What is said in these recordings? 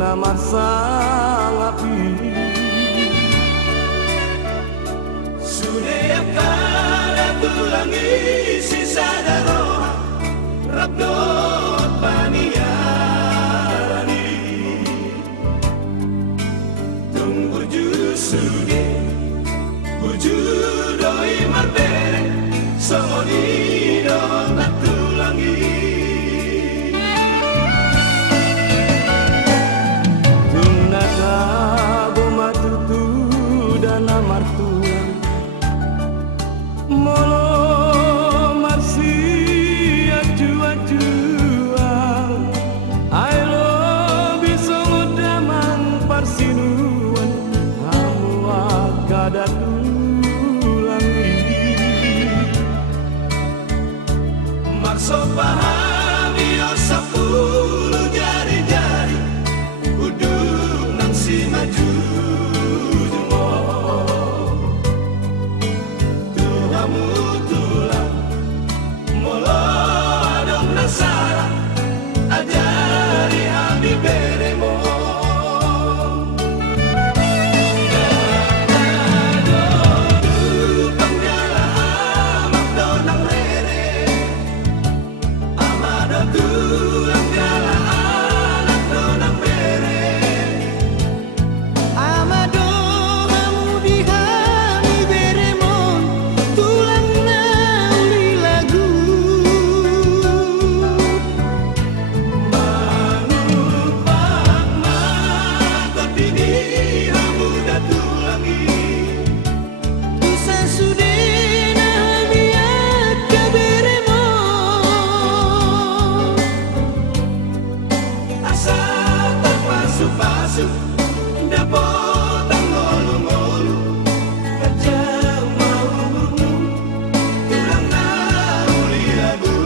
namar sangapi Sudah kada tulangi sisa daroha Rabdot paniarani Tung burju sude Burju doi marbere Songoni dot tulangi martuan molo marsi aju-ajuan I love you songodaman parsinuan kamu kada tulangi Maksud pahami o 10 jari-jari Uduk nang si maju Ajari hami beremo Panggala amak donang rere Amado tulang gala anak donang bere Amado hamu di hami beremo tulang nauli lagu Pasu dapat ngolu-ngolu kacang mau burung tulang nauli lagu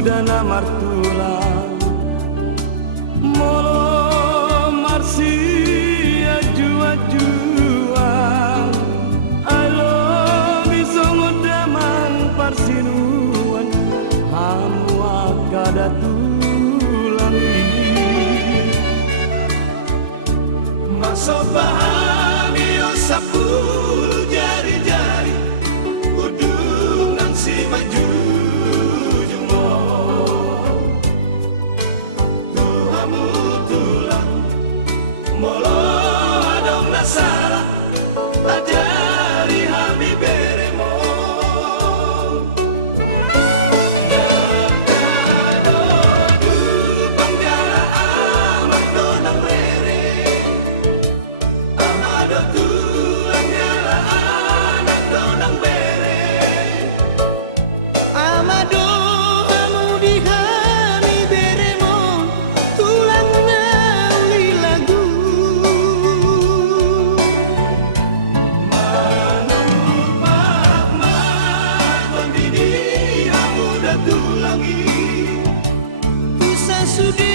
dana martulang molo marsi aju-ajuan I love you songodaman parsinuan hamu kada tulangi Maksud pahami o 10 jari-jari Uduk nang si maju Molo adong nasara Ajari hami beremo Dakado du panggala amak donang rere Amado tulang gala anak donang bere Amado hamu di hami beremo tulang nauli lagu Tulangi Kisah sudah